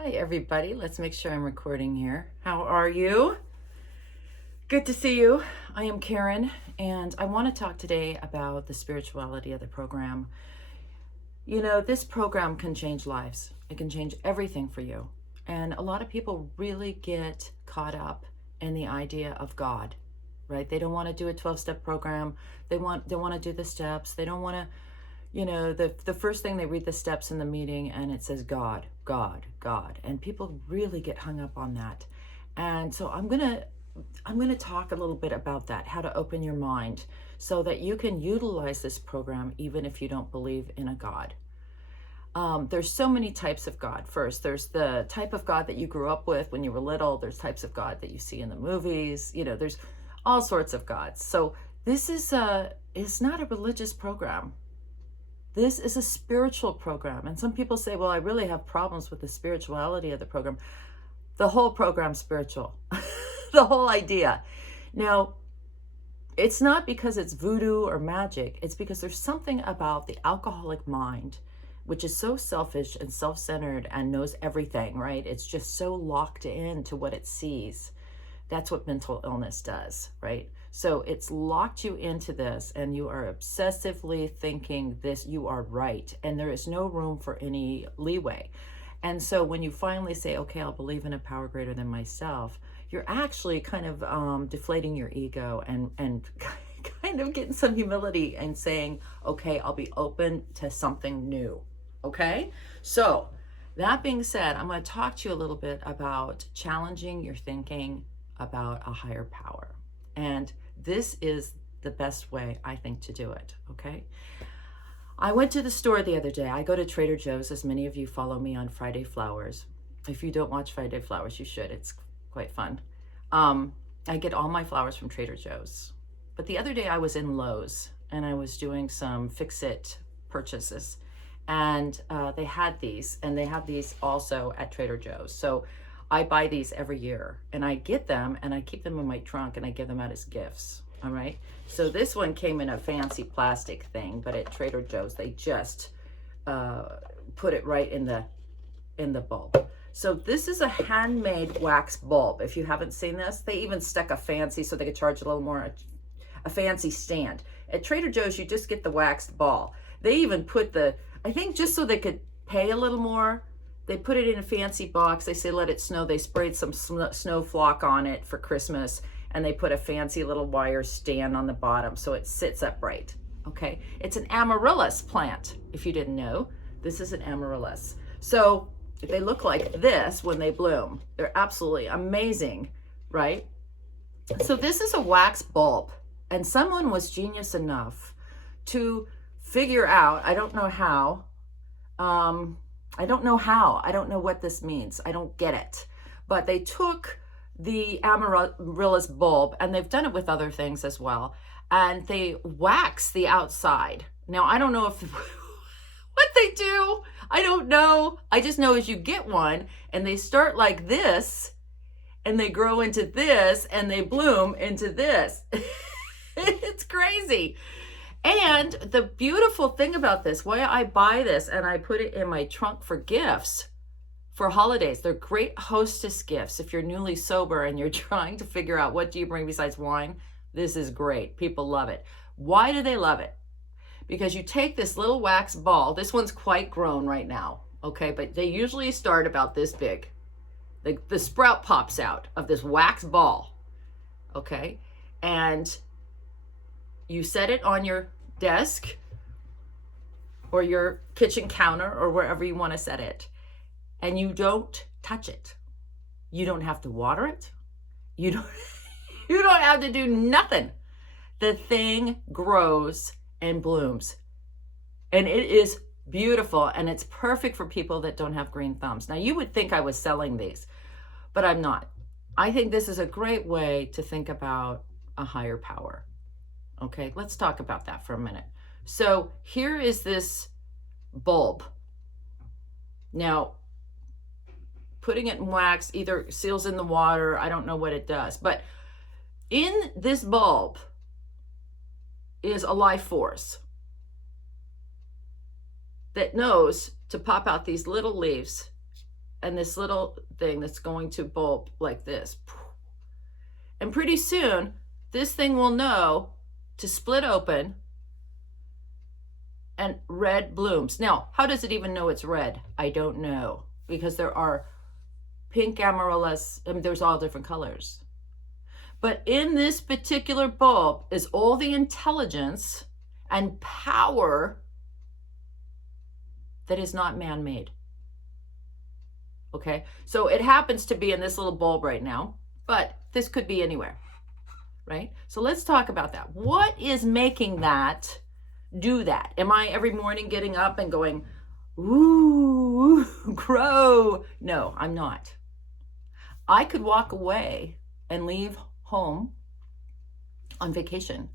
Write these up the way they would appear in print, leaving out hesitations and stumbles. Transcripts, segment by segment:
Hi, everybody. Let's make sure I'm recording here. How are you? Good to see you. I am Karen, and I want to talk today about the spirituality of the program. You know, this program can change lives. It can change everything for you. And a lot of people really get caught up in the idea of God, right? They don't want to do a 12-step program. They want to do the steps. They don't want to, the first thing they read the steps in the meeting and it says God, God, God. And people really get hung up on that. And so I'm going to talk a little bit about that, how to open your mind so that you can utilize this program even if you don't believe in a God. There's so many types of God. First, there's the type of God that you grew up with when you were little. There's types of God that you see in the movies. There's all sorts of gods. So this is it's not a religious program. This is a spiritual program. And some people say, well, I really have problems with the spirituality of the program. The whole program's spiritual. The whole idea. Now, it's not because it's voodoo or magic. It's because there's something about the alcoholic mind, which is so selfish and self-centered and knows everything, right? It's just so locked into what it sees. That's what mental illness does, right? So it's locked you into this and you are obsessively thinking this, you are right. And there is no room for any leeway. And so when you finally say, okay, I'll believe in a power greater than myself, you're actually kind of deflating your ego and kind of getting some humility and saying, okay, I'll be open to something new. Okay? So that being said, I'm going to talk to you a little bit about challenging your thinking about a higher power. And this is the best way, I think, to do it. Okay? I went to the store the other day. I go to Trader Joe's, as many of you follow me on Friday Flowers. If you don't watch Friday Flowers, you should. It's quite fun. I get all my flowers from Trader Joe's. But the other day I was in Lowe's and I was doing some fix-it purchases. And they had these, and they have these also at Trader Joe's. So I buy these every year and I get them and I keep them in my trunk and I give them out as gifts. All right. So this one came in a fancy plastic thing, but at Trader Joe's, they just put it right in the bulb. So this is a handmade wax bulb. If you haven't seen this, they even stuck a fancy, so they could charge a little more, a fancy stand. At Trader Joe's, you just get the waxed ball. They even put I think just so they could pay a little more, they put it in a fancy box. They say, let it snow. They sprayed some snow flock on it for Christmas, and they put a fancy little wire stand on the bottom so it sits upright. Okay. It's an amaryllis plant. If you didn't know, this is an amaryllis. So they look like this when they bloom. They're absolutely amazing, right? So this is a wax bulb, and someone was genius enough to figure out, I don't know how, I don't know what this means. I don't get it. But they took the amaryllis bulb, and they've done it with other things as well, and they wax the outside. Now, I don't know if what they do. I don't know. I just know as you get one, and they start like this, and they grow into this, and they bloom into this. It's crazy. And the beautiful thing about this, why I buy this and I put it in my trunk for gifts for holidays, they're great hostess gifts. If you're newly sober and you're trying to figure out what do you bring besides wine, this is great. People love it. Why do they love it? Because you take this little wax ball. This one's quite grown right now, okay? But they usually start about this big. The sprout pops out of this wax ball, okay? And you set it on your desk or your kitchen counter or wherever you want to set it, and you don't touch it. You don't have to water it. You don't have to do nothing. The thing grows and blooms, and it is beautiful, and it's perfect for people that don't have green thumbs. Now, you would think I was selling these, but I'm not. I think this is a great way to think about a higher power. Okay, let's talk about that for a minute. So here is this bulb. Now, putting it in wax either seals in the water, I don't know what it does, but in this bulb is a life force that knows to pop out these little leaves and this little thing that's going to bulb like this. And pretty soon, this thing will know to split open and red blooms. Now, how does it even know it's red? I don't know, because there are pink, amaryllis, and there's all different colors. But in this particular bulb is all the intelligence and power that is not man-made. Okay, so it happens to be in this little bulb right now, but this could be anywhere, right? So let's talk about that. What is making that do that? Am I every morning getting up and going, ooh, grow? No, I'm not. I could walk away and leave home on vacation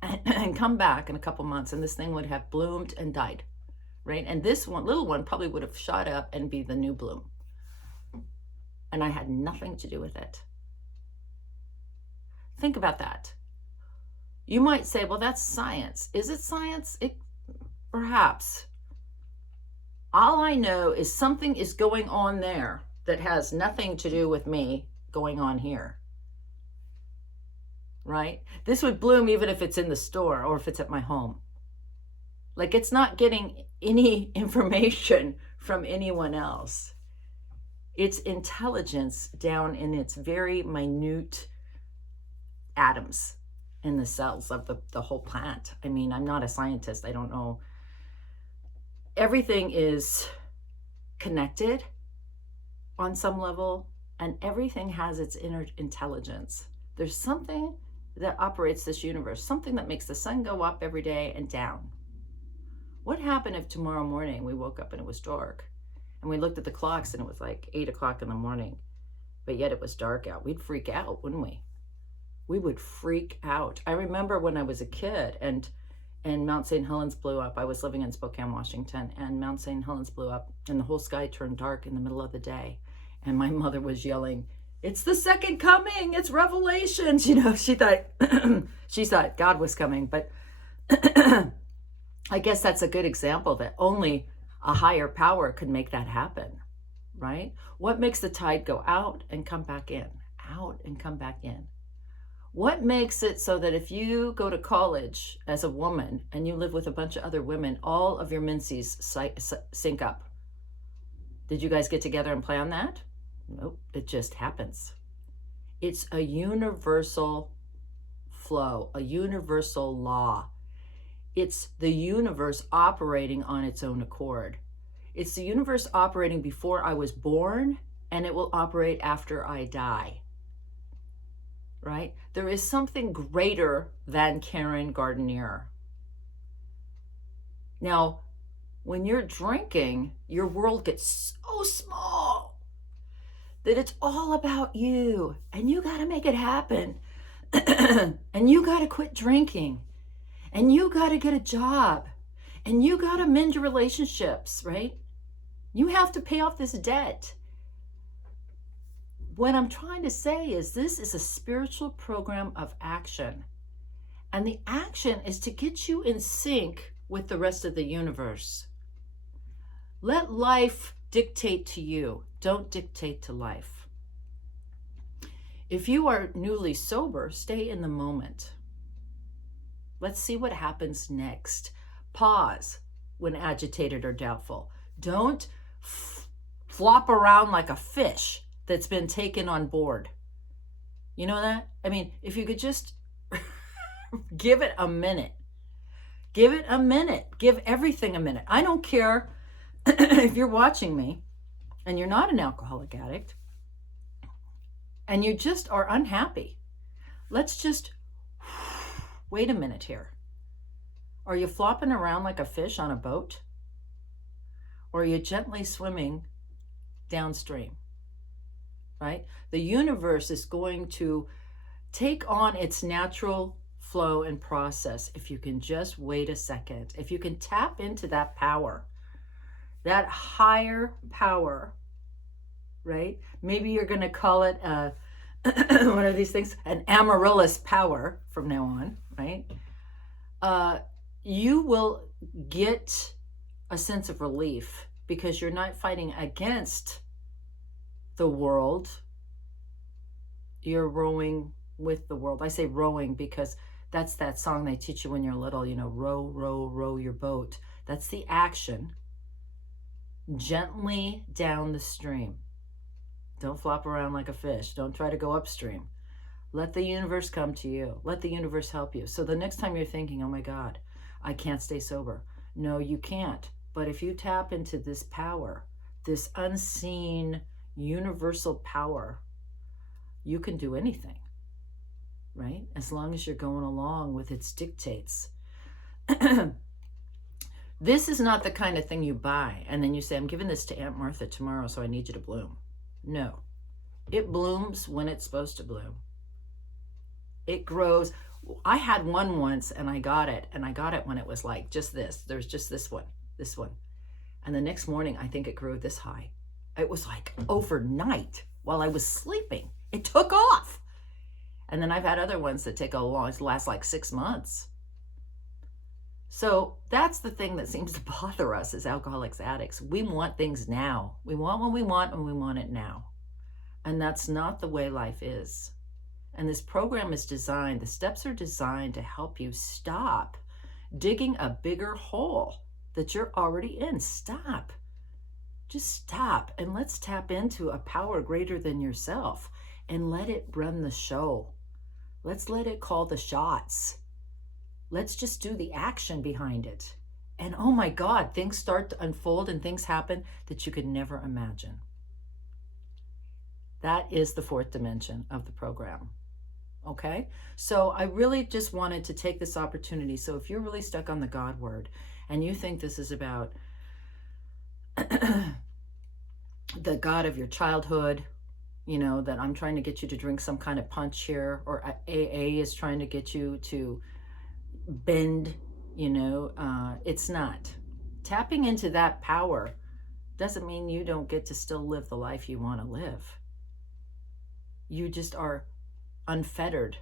and come back in a couple months, and this thing would have bloomed and died, right? And this one, little one, probably would have shot up and be the new bloom. And I had nothing to do with it. Think about that. You might say, well, that's science. Is it science? Perhaps. All I know is something is going on there that has nothing to do with me going on here. Right? This would bloom even if it's in the store or if it's at my home. Like, it's not getting any information from anyone else. It's intelligence down in its very minute atoms in the cells of the whole plant. I mean, I'm not a scientist. I don't know. Everything is connected on some level, and everything has its inner intelligence. There's something that operates this universe, something that makes the sun go up every day and down. What happened if tomorrow morning we woke up and it was dark, and we looked at the clocks and it was like 8 o'clock in the morning, but yet it was dark out? We'd freak out, wouldn't we? We would freak out. I remember when I was a kid and Mount St. Helens blew up. I was living in Spokane, Washington, and Mount St. Helens blew up and the whole sky turned dark in the middle of the day. And my mother was yelling, "It's the second coming, it's Revelations." You know, she thought God was coming. But I guess that's a good example that only a higher power could make that happen, right? What makes the tide go out and come back in, out and come back in? What makes it so that if you go to college as a woman and you live with a bunch of other women, all of your menses sync up? Did you guys get together and plan that? Nope, it just happens. It's a universal flow, a universal law. It's the universe operating on its own accord. It's the universe operating before I was born, and it will operate after I die. Right? There is something greater than Karen Gardinier. Now, when you're drinking, your world gets so small that it's all about you, and you got to make it happen. And you got to quit drinking, and you got to get a job, and you got to mend your relationships, right? You have to pay off this debt. What I'm trying to say is this is a spiritual program of action. And the action is to get you in sync with the rest of the universe. Let life dictate to you. Don't dictate to life. If you are newly sober, stay in the moment. Let's see what happens next. Pause when agitated or doubtful. Don't flop around like a fish that's been taken on board. You know that? I mean, if you could just give it a minute. Give it a minute. Give everything a minute. I don't care if you're watching me and you're not an alcoholic addict and you just are unhappy. Let's just wait a minute here. Are you flopping around like a fish on a boat? Or are you gently swimming downstream? Right? The universe is going to take on its natural flow and process if you can just wait a second. If you can tap into that power, that higher power, right? Maybe you're going to call it a, what are these things? An amaryllis power from now on, right? You will get a sense of relief because you're not fighting against the world. You're rowing with the world. I say rowing because that's that song they teach you when you're little, row, row, row your boat. That's the action. Gently down the stream. Don't flop around like a fish. Don't try to go upstream. Let the universe come to you. Let the universe help you. So the next time you're thinking, oh my God, I can't stay sober. No, you can't. But if you tap into this power, this unseen universal power, you can do anything, right? As long as you're going along with its dictates. This is not the kind of thing you buy and then you say, I'm giving this to Aunt Martha tomorrow, so I need you to bloom. No, it blooms when it's supposed to bloom. It grows. I had one once and I got it when it was like just this. There's just this one. And the next morning, I think it grew this high. It was like overnight while I was sleeping. It took off. And then I've had other ones that take a long, last like 6 months. So that's the thing that seems to bother us as alcoholics, addicts. We want things now. We want what we want and we want it now. And that's not the way life is. And this program is designed, the steps are designed to help you stop digging a bigger hole that you're already in. Stop. Just stop and let's tap into a power greater than yourself and let it run the show. Let's let it call the shots. Let's just do the action behind it. And oh my God, things start to unfold and things happen that you could never imagine. That is the fourth dimension of the program. Okay? So I really just wanted to take this opportunity. So if you're really stuck on the God word and you think this is about the God of your childhood, that I'm trying to get you to drink some kind of punch here, or AA is trying to get you to bend, it's not. Tapping into that power doesn't mean you don't get to still live the life you want to live. You just are unfettered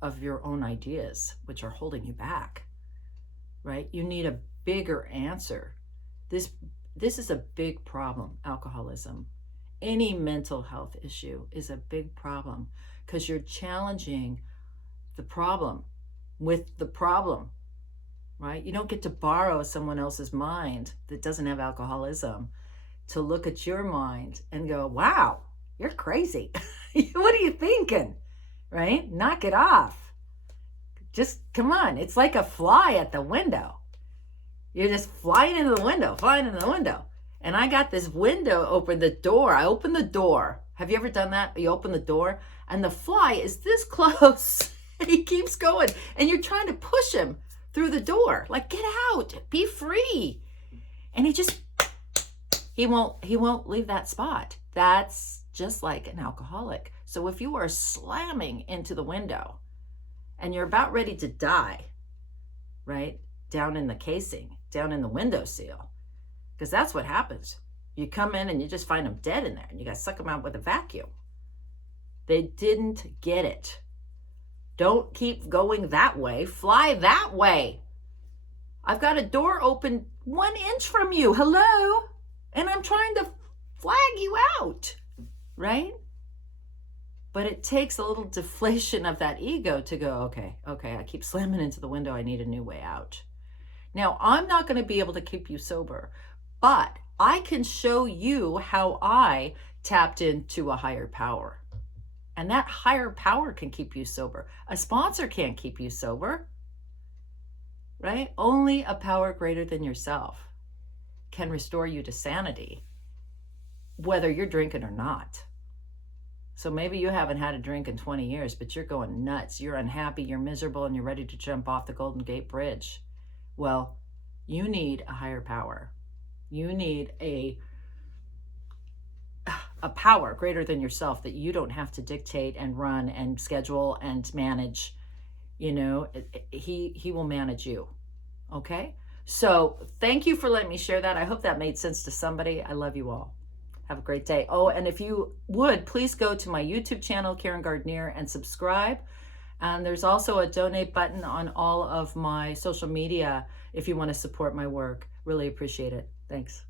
of your own ideas, which are holding you back, right? You need a bigger answer. This is a big problem, alcoholism. Any mental health issue is a big problem because you're challenging the problem with the problem, right? You don't get to borrow someone else's mind that doesn't have alcoholism to look at your mind and go, wow, you're crazy. What are you thinking, right? Knock it off. Just come on. It's like a fly at the window. You're just flying into the window. And I got this window open, the door. I opened the door. Have you ever done that? You open the door and the fly is this close. He keeps going and you're trying to push him through the door. Like, get out, be free. And he won't leave that spot. That's just like an alcoholic. So if you are slamming into the window and you're about ready to die, right? Down in the casing, down in the window seal, because that's what happens. You come in and you just find them dead in there and you got to suck them out with a vacuum. They didn't get it. Don't keep going that way. Fly that way. I've got a door open 1 inch from you. Hello? And I'm trying to flag you out, right? But it takes a little deflation of that ego to go, okay, I keep slamming into the window. I need a new way out. Now, I'm not going to be able to keep you sober, but I can show you how I tapped into a higher power. And that higher power can keep you sober. A sponsor can't keep you sober, right? Only a power greater than yourself can restore you to sanity, whether you're drinking or not. So maybe you haven't had a drink in 20 years, but you're going nuts. You're unhappy, you're miserable, and you're ready to jump off the Golden Gate Bridge. Well, you need a higher power. You need a power greater than yourself that you don't have to dictate and run and schedule and manage. He will manage you. Okay? So thank you for letting me share that. I hope that made sense to somebody. I love you all. Have a great day. Oh, and if you would, please go to my YouTube channel, Karen Gardinier, and subscribe. And there's also a donate button on all of my social media if you want to support my work. Really appreciate it. Thanks.